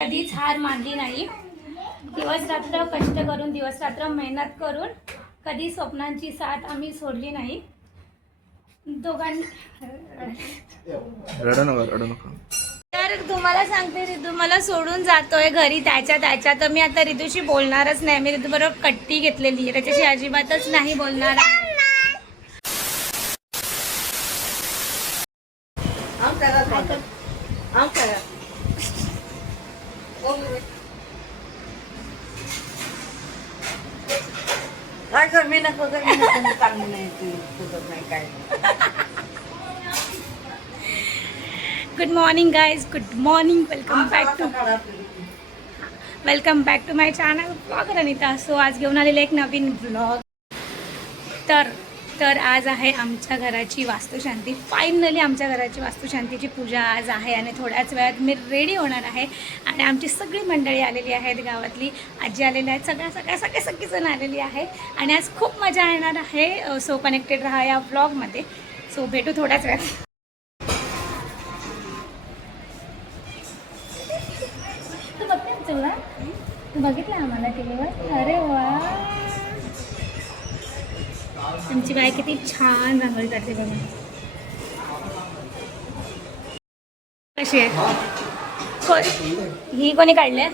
कधीच हार मानली नाही. दिवस रात्र कष्ट करून, दिवस रात्र मेहनत करून कधी स्वप्नांची साथ आम्ही सोडली नाही. दोघांनी रडू नका. तर तुम्हाला सांगते, रितू मला सोडून जातोय घरी त्याच्या तर मी आता रितूशी बोलणारच नाही. मी रितू बरोबर कट्टी घेतलेली आहे, त्याच्याशी अजिबातच नाही बोलणार. काय कर मी नको चांगली नाही नाही काय. Good morning guys, good morning. Welcome back to my channel blogger Anita. So आज घेऊन आलेले एक नवीन ब्लॉग. तर आज आहे आमच्या घराची वास्तुशांती. फायनली आमच्या घराची वास्तुशांतीची पूजा आज आहे आणि थोड्याच वेळात मी रेडी होणार आहे. आणि आमची सगळी मंडळी आलेली आहेत, गावातली आजी आलेली आहेत, सगळे जण आलेली आहे. आणि आज खूप मजा येणार आहे. सो कनेक्टेड राहा या ब्लॉगमध्ये. सो भेटू थोड्याच वेळात. तू बघितलं आम्हाला केल्यावर? अरे वा, आमची बाई किती छान रांगोळी काढते बघा. कशी आहे? ही कोणी काढले?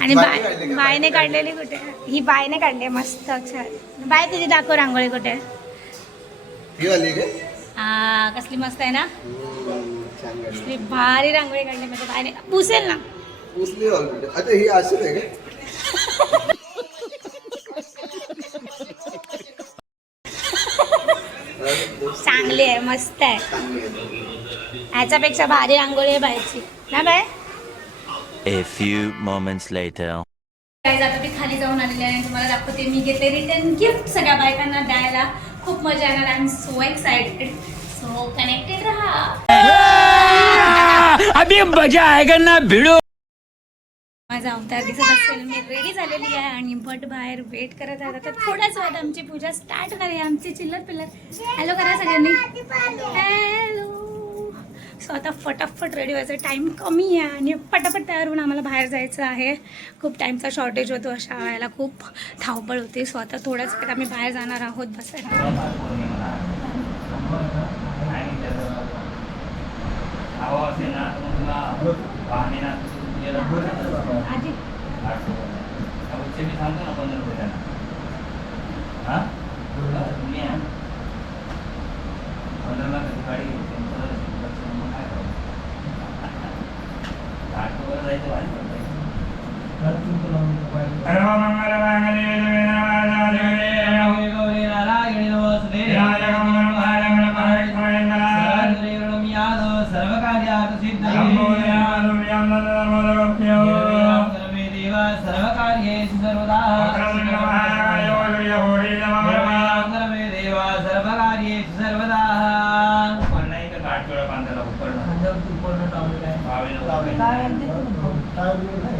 आणि बायने काढलेली कुठे? ही बायने काढली मस्त. बाय तुझी दाखव रांगोळी कुठे? हा, कसली मस्त आहे ना. कसली भारी रांगोळी काढली म्हणजे बायने. पुसेल ना. पुसली ऑलरेडी. आता ही अशी आहे का? चांगली आहे, मस्त आहे. ह्याच्यापेक्षा भारी रांगोळी बायची ना bye. A few moments later. आता मी खाली जाऊन आलेली आहे. तुम्हाला दाखवते मी घेतले रिटर्न गिफ्ट सगळ्या बायकांना द्यायला. खूप मजा येणार. I am so excited. So connected रहा. अभी मजा आएगा ना भिड़ो. माझा अवतार दिसत असेल. मी रेडी झालेली आहे आणि भट बाहेर वेट करत आहे. आता थोड्याच वेळात आमची पूजा स्टार्ट करूया. आमची चिल्लर पिल्लर हॅलो करा सगळ्यांनी. हॅलो. सो आता फटाफट रेडी व्हायचं. टाईम कमी आहे आणि पटापट तयार होऊन आम्हाला बाहेर जायचं आहे. खूप टाईमचा शॉर्टेज होतो, अशा वेळेला खूप धावपळ होते. सो आता थोड्याच वेळात आम्ही बाहेर जाणार आहोत बसायला. आजी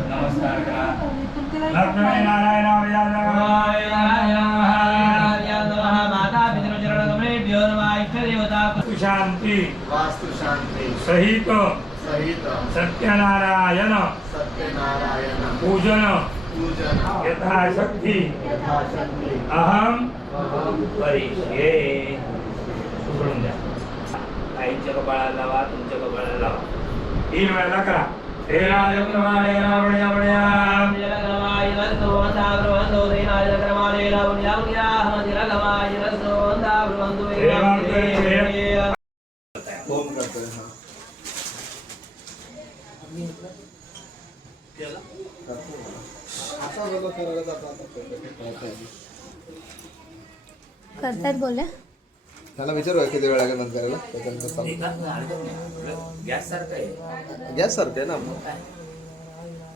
नमस्कार करा. शांती वास्तु शांती सहित सहित सत्यनारायण पूजन यथाशक्ती अहम करिष्ये. सोडून द्या. आईच्या कपाळाला लावा, तुमच्या कपाळाला लावा. 3 वेळा करा. करतात बोल. त्याला विचारू किती वेळ लागेल बंद करायला. गॅस सारखं आहे. गॅस सारखं आहे ना.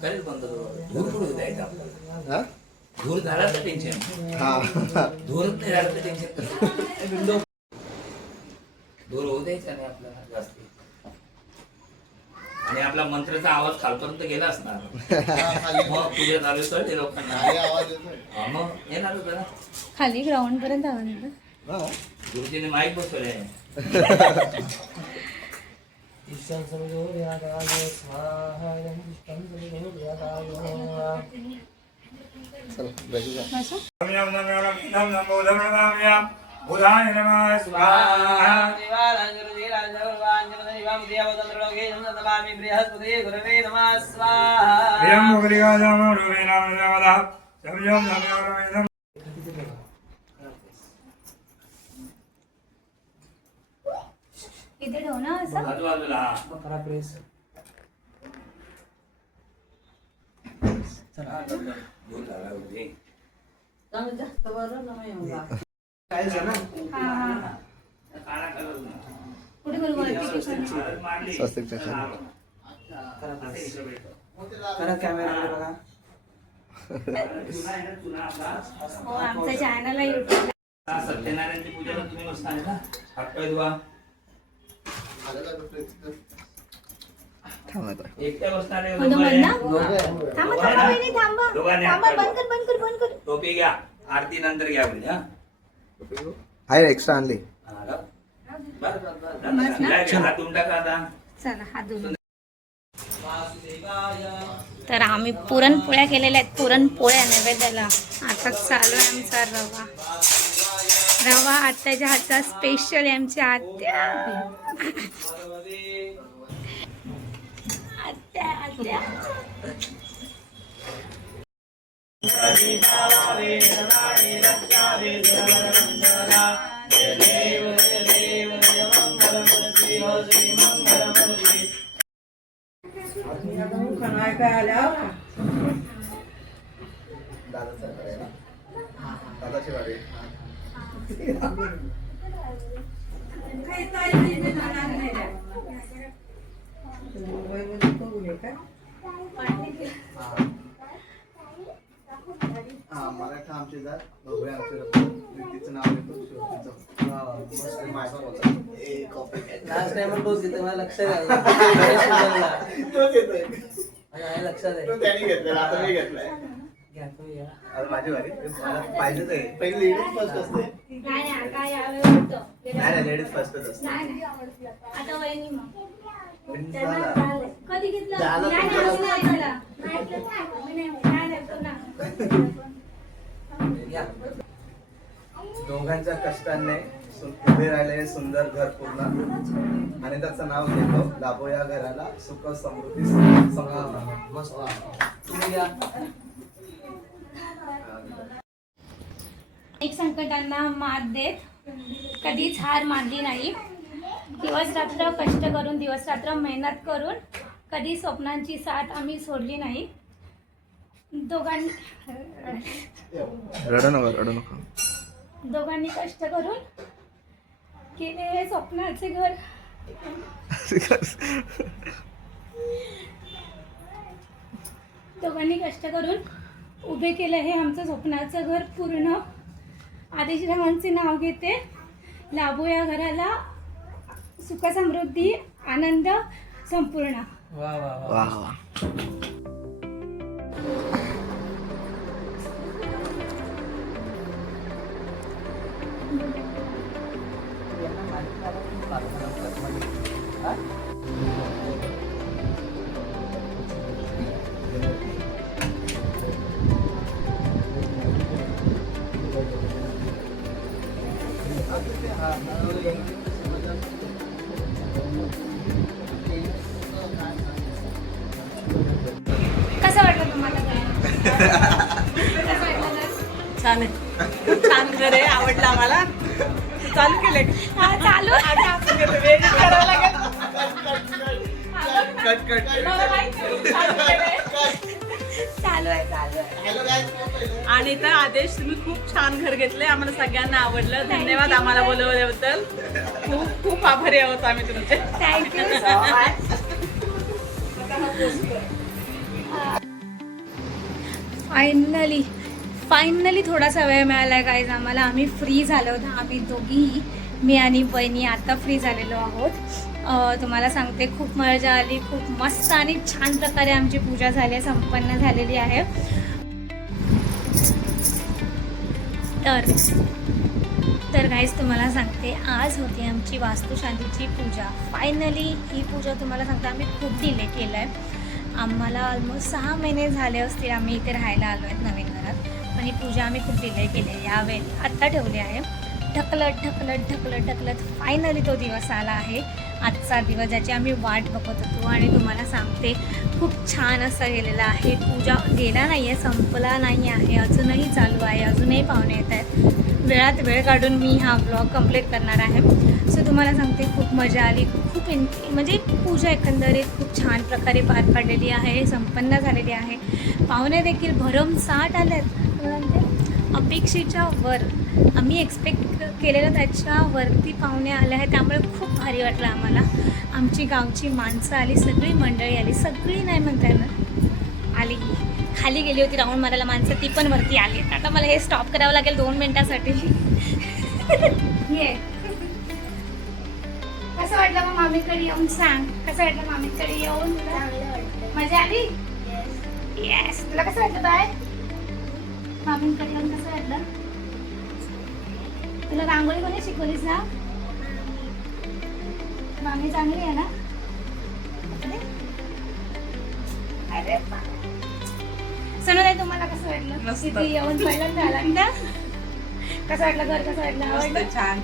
करेल बंद. धूर पडू द्यायचं आपल्याला. हा, धूर झाला तर टेन्शन. हा, धूरच नाही झालं तर टेन्शन. धूर होऊ द्यायचा नाही आपल्याला जास्त. आणि आपला मंत्राचा आवाज खालपर्यंत गेला असणार. मग पूजा चालू कळते लोकांना. मग येणार होतं ना खाली ग्राउंड पर्यंत आवाज येतो. गुरुजीने माईक बसवले. चला बैठू जा. बुधाय नमः स्वाहा. प्रियं मुखलिकाजामो रूपेणां नमः संयम नमः. इथे ठेव ना असं. आजूबाजूला जास्त बरं ना मग काहीच आहे ना. हा हा. कुठे करू वरती ठिकाणी? स्वस्तिक चषक. हो आमच्या चॅनलला युट्यूब. सत्यनारायणची पूजा पण तुम्ही मस्त आहे ना. हातपाय धुवा. थांब आता. एकट्या बसणार आहे, कोणतं दोघं आहे. म्हणता? थांबा थांबा वहिनी थांबा. दोघांनी थांबा हात बंद कर बंद कर बंद कर. टोपी घ्या. आरती नंतर घ्या म्हणजे हा. आहे एक्स्ट्रा आणली. हा, लाव. बस, बस, बस. घ्या, हात धुवून टाका आता. चला हात धुवून. तर आम्ही पुरणपोळ्या केलेल्या आहेत. पुरणपोळ्या नैवेद्याला. आता चालू आहे आमचा रवा. रवा आत्याच्या हातचा स्पेशल आहे. आमच्या आत्या आत्या आत्या. काय आल्या दादाची वाडी. हा मराठा आमचे जात भोगळे आमचे रक्त. प्रीतीचं नाव घेतो शिवतीचं. माझं होतं. लास्ट टाइम तोच घेतला मला लक्षात आलं. तोच येतोय. लक्षात आहे तो त्याने घेतलेला, आता मी घेतलाय. आता माझी वारी. मला पाहिजेच आहे. पहिले लेडीज फर्स्ट असते. नाही काय यावेळी होतं. नाही लेडीज फर्स्टच असते. नाही आता वहिनी मग. झालं. कधी घेतलं? झालं नाही, तुमचं नाही, नाही झालं. नाही, नाही, पुन्हा. दोघांच्या कष्टाने उभे राहिलेले सुंदर घर पूर्ण आणि त्याचं नाव घेतो लाभो या घराला सुख समृद्धी संपदा. एक संकटांना मात देत कधीच हार मानली नाही. दिवस रात्र कष्ट करून दिवस रात्र मेहनत करून कधी स्वप्नांची साथ आम्ही सोडली नाही. दोघांनी कष्ट करून केले स्वप्नाचे घर. दोघांनी कष्ट करून उभे केलं हे आमचं स्वप्नाचं घर पूर्ण. आदेशरावांचे नाव घेते. लाभो या घराला सुख समृद्धी आनंद संपूर्ण. वा वा वा. वा वा. कसं वाटलं तुम्हाला? कसं वाटलं? छान आहे. छान घर आहे. आवडलं आम्हाला. चालू केलंय. हा चालू करावं लागेल. चालू आहे. आणि तर आदेश तुम्ही खूप छान घर घेतले. आम्हाला सगळ्यांना आवडलं. धन्यवाद आम्हाला बोलवल्याबद्दल. खूप खूप आभारी आहोत आम्ही तुमचे. Thank you so much. फायनली थोडासा वेळ मिळाला आहे गाईज आम्हाला. आम्ही फ्री झालो होतो. आम्ही दोघीही, मी आणि बहिणी आता फ्री झालेलो आहोत. तुम्हाला सांगते खूप मजा आली. खूप मस्त आणि छान प्रकारे आमची पूजा झाली, संपन्न झालेली आहे. तर तर गाईज तुम्हाला सांगते, आज होती आमची वास्तुशांतीची पूजा. फायनली ही पूजा तुम्हाला सांगते आम्ही खूप डिले केलं आहे. आम्हाला ऑलमोस्ट 6 महिने झाले असतील आम्ही इथे राहायला आलो आहेत नवीन घरात. पण ही पूजा आम्ही खूप डिले केली आहे. यावेळी आत्ता ठेवली आहे. ढकलत फायनली तो दिवस आला आहे. आजचा दिवस ज्याची आम्ही वाट बघत होतो. आणि तुम्हाला सांगते खूप छान असं गेलेलं आहे. पूजा गेला नाही आहे, संपला नाही आहे, अजूनही चालू आहे, अजूनही पाहुणे येत आहेत. वेळात वेळ काढून मी हा ब्लॉग कंप्लीट करणार आहे. सो तुम्हाला सांगते खूप मजा आली. खूप म्हणजे पूजा एकंदरीत खूप छान प्रकारे पार पडलेली आहे, संपन्न झालेली आहे. पाहुणे देखील भरमसाठ आले आहेत. अपेक्षेच्या वर आम्ही एक्सपेक्ट केलेलं त्याच्या वरती पाहुणे आले आहेत. त्यामुळे खूप भारी वाटलं आम्हाला. आमची गावची माणसं आली, सगळी मंडळी आली, सगळी नाही म्हणता येणार आली. खाली गेली होती राऊंड मारायला माणसं, ती पण वरती आली. आता मला हे स्टॉप करावं लागेल 2 मिनिटासाठी. ये कसं वाटलं मग मामीकडे येऊन सांग. कसं वाटलं मामीकडे येऊन? मजा आली? येस. तुला कसं वाटलं बाय मामींकडे येऊन? कसं वाटलं तुला? रांगोळी कोणी शिकवलीस ना? मामी चांगली आहे ना? अरे सोनूताई तुम्हाला कसं वाटलं? किती येऊन पहिल्यांदा आला ना? कसं वाटलं घर? कसं वाटलं? आवडलं? छान.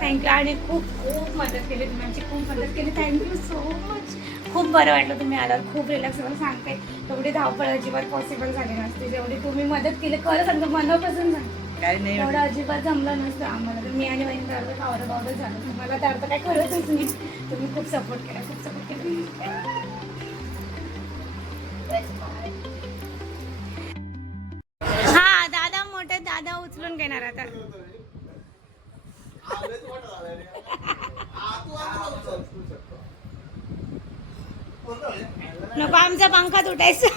थँक्यू. आणि खूप खूप मदत केली तुम्ही आमची, खूप मदत केली. Thank you so much. खूप बरं वाटलं तुम्ही आलात. खूप रिलॅक्स मला सांगते. एवढी धावपळ अजिबात पॉसिबल झाली नसते. जेवढी तुम्ही मदत केली खरं सांगतो मनापासून सांगते. काय नाही एवढं अजिबात जमलं नसतं आम्हाला. तर मी आणि बहीण तर कावरं झालं. तुम्हाला तर अर्थ काय खरंच नाही. तुम्ही खूप सपोर्ट केला, खूप सपोर्ट केला. हा दादा मोठे दादा उचलून घेणार आता. नको आमचा पंखा तुटायचा.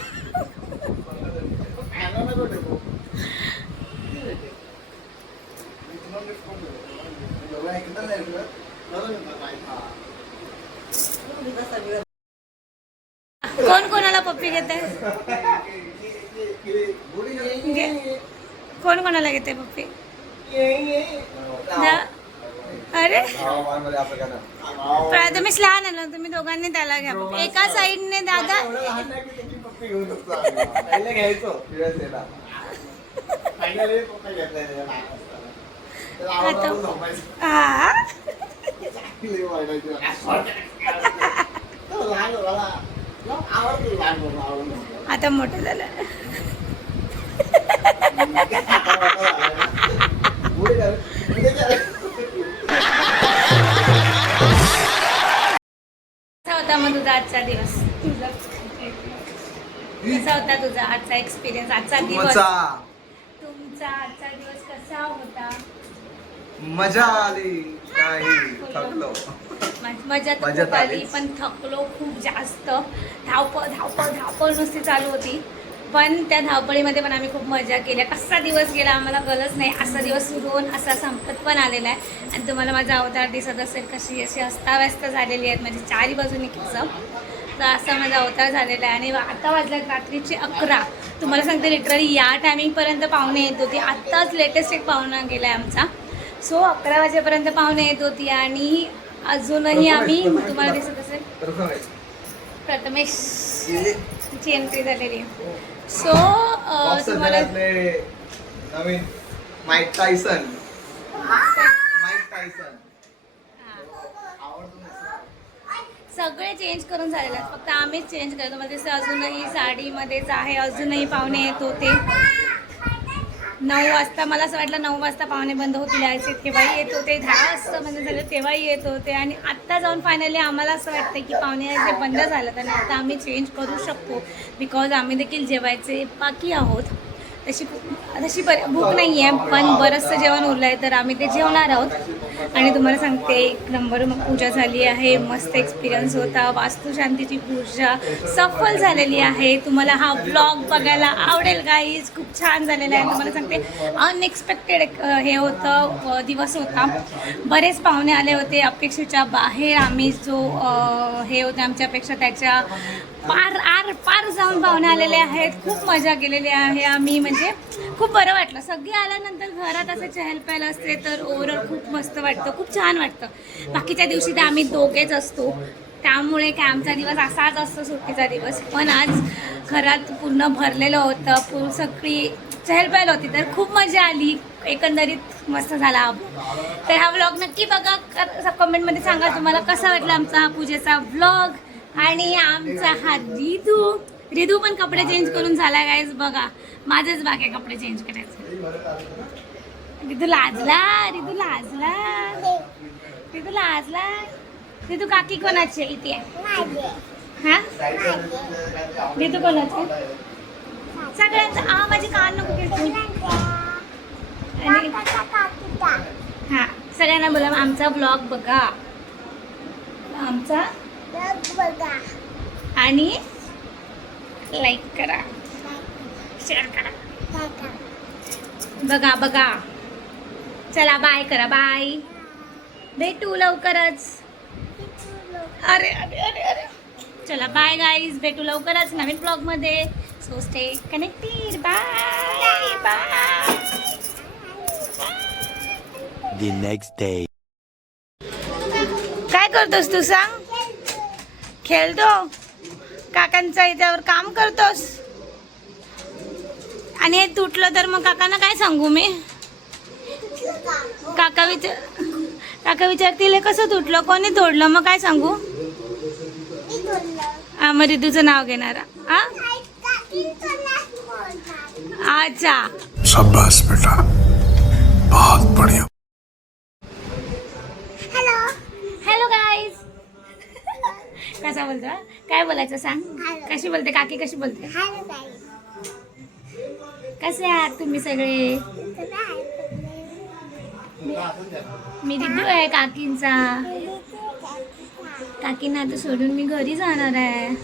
कोण कोणाला पप्पी घेत आहे? कोण कोणाला घेते पप्पी? अरे प्रथमेश लहान आहे ना, तुम्ही दोघांनी त्याला घ्या. एका साईडने दादा आता मोठं झालं. कसा होता मग तुझा आजचा दिवस? कसा होता तुझा आजचा एक्सपिरियन्स? आजचा दिवस तुमचा आजचा दिवस कसा होता? मजा आली. काही थकलो. मजा तर खूप आली, पण थकलो खूप जास्त. धावपळ नुसती चालू होती. पण त्या धावपळीमध्ये पण आम्ही खूप मजा केल्या. कसा दिवस गेला आम्हाला कळलंच नाही. असा दिवस सुरू होऊन असा संपत पण आलेला आहे. आणि तुम्हाला माझा अवतार दिसत असेल कशी अशी अस्ताव्यस्त झालेली आहेत म्हणजे चारी बाजूनी केसं. तर असा माझा अवतार झालेला आहे. आणि आता वाजल्यात रात्रीचे 11. तुम्हाला सांगते लिटरली या टायमिंगपर्यंत पाहुणे येत होती. आत्ताच लेटेस्ट एक पाहुणा गेला आहे आमचा. सो 11 वाजेपर्यंत पाहुणे येत होती. आणि अजूनही आम्ही, तुम्हाला दिसत असेल प्रथमेशची एंट्री झालेली आहे. सो तुम्हाला नवीन माईक टायसन. सगळे चेंज करून झालेले आहेत. फक्त आम्हीच चेंज करतो. मला दिसतं अजूनही साडीमध्येच आहे. अजूनही पाहुणे येत होते. 9 वाजता मला असं वाटलं 9 वाजता पाहुणे बंद होतील यायचे, केव्हाही येत होते. 10 वाजता बंद झालं तेव्हाही येत होते. आणि आत्ता जाऊन फायनली आम्हाला असं वाटतं की पाहुणे यायचे बंद झालं आणि आता आम्ही चेंज करू शकतो. बिकॉज आम्ही देखील जेवायचे बाकी आहोत. तशी भूक नाही आहे, पण बरंचसं जेवण उरलं आहे तर आम्ही ते जेवणार आहोत. आणि तुम्हाला सांगते 1 नंबर मग पूजा झाली आहे. मस्त एक्सपिरियन्स होता. वास्तुशांतीची पूजा सफल झालेली आहे. तुम्हाला हा ब्लॉग बघायला आवडेल गाईज. खूप छान झालेला आहे. तुम्हाला सांगते अनएक्सपेक्टेड हे होतं, दिवस होता. बरेच पाहुणे आले होते अपेक्षेच्या बाहेर. आम्ही जो हे होते आमच्यापेक्षा त्याच्या पार जाऊन पाहुणे आलेले आहेत. खूप मजा केलेली आहे आम्ही. म्हणजे खूप बरं वाटलं. सगळे आल्यानंतर घरात असं चहलपहल असते तर ओव्हरऑल खूप मस्त वाटतं, खूप छान वाटतं. बाकीच्या दिवशी तर आम्ही दोघेच असतो, त्यामुळे काय आमचा दिवस असाच असतो, सुट्टीचा दिवस. पण आज घरात पूर्ण भरलेलं होतं, सगळी चहलपहल होती, तर खूप मजा आली. एकंदरीत मस्त झाला हा ब्लॉग. तर हा ब्लॉग नक्की बघा. कमेंटमध्ये सांगा तुम्हाला कसा वाटला आमचा हा पूजेचा ब्लॉग. आणि आमचा हा रिदू पण कपडे चेंज करून झाला गाईज. बघा माझेच बाकी कपडे चेंज करायचे. रिदू लाजला. रिदू काकी कोणाची आहे इथे? हा रिदू कोणाची? सगळ्यांचं माझे कान नको केस. आणि हा सगळ्यांना बोला आमचा ब्लॉग बघा, आमचा आणि लाईक करा, शेअर करा. बघा. चला बाय करा. बाय. भेटू लवकरच. अरे चला बाय गाईज. भेटू लवकरच नवीन ब्लॉगमध्ये. So stay connected. Bye. The next day. काय करतोस तू सांग? खेळतो? काकांचा याच्यावर काम करतोस? आणि हे तुटलं तर मग काकांना काय सांगू मी? काका विचारतील कसं तुटलं, कोणी तोडलं, मग काय सांगू? मग रिदूचं नाव घेणार. अच्छा शाबाश बेटा, बहुत बढ़िया. Hello guys. कसा बोलतो? काय बोलायचं सांग? कशी बोलते काकी? कशी बोलते? कसे आहात तुम्ही सगळे? मी रिदू आहे काकींचा. काकींना आता सोडून मी घरी जाणार आहे.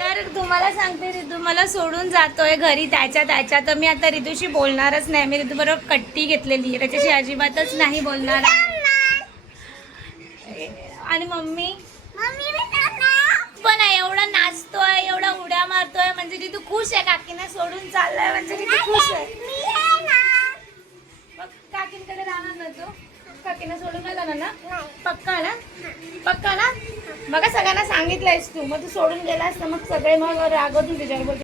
तर तुम्हाला सांगते रिदू मला सोडून जातोय घरी त्याच्या. तर मी आता रिदूशी बोलणारच नाही. मी रिदू बरोबर कट्टी घेतलेली आहे, त्याच्याशी अजिबातच नाही बोलणार. आणि मम्मी पण एवढा नाचतोय, एवढा उड्या मारतोय, म्हणजे रिदू खुश आहे. काकींना सोडून चाललाय म्हणजे रिदू खुश आहे. मग काकींकडे राहणार ना तू? काकींना सोडून नाही जाणार ना? पक्का ना? बघा सगळ्यांना सांगितलंयस तू, मग तू सोडून गेलास ना मग सगळे मग रागवतील तुझ्यावर.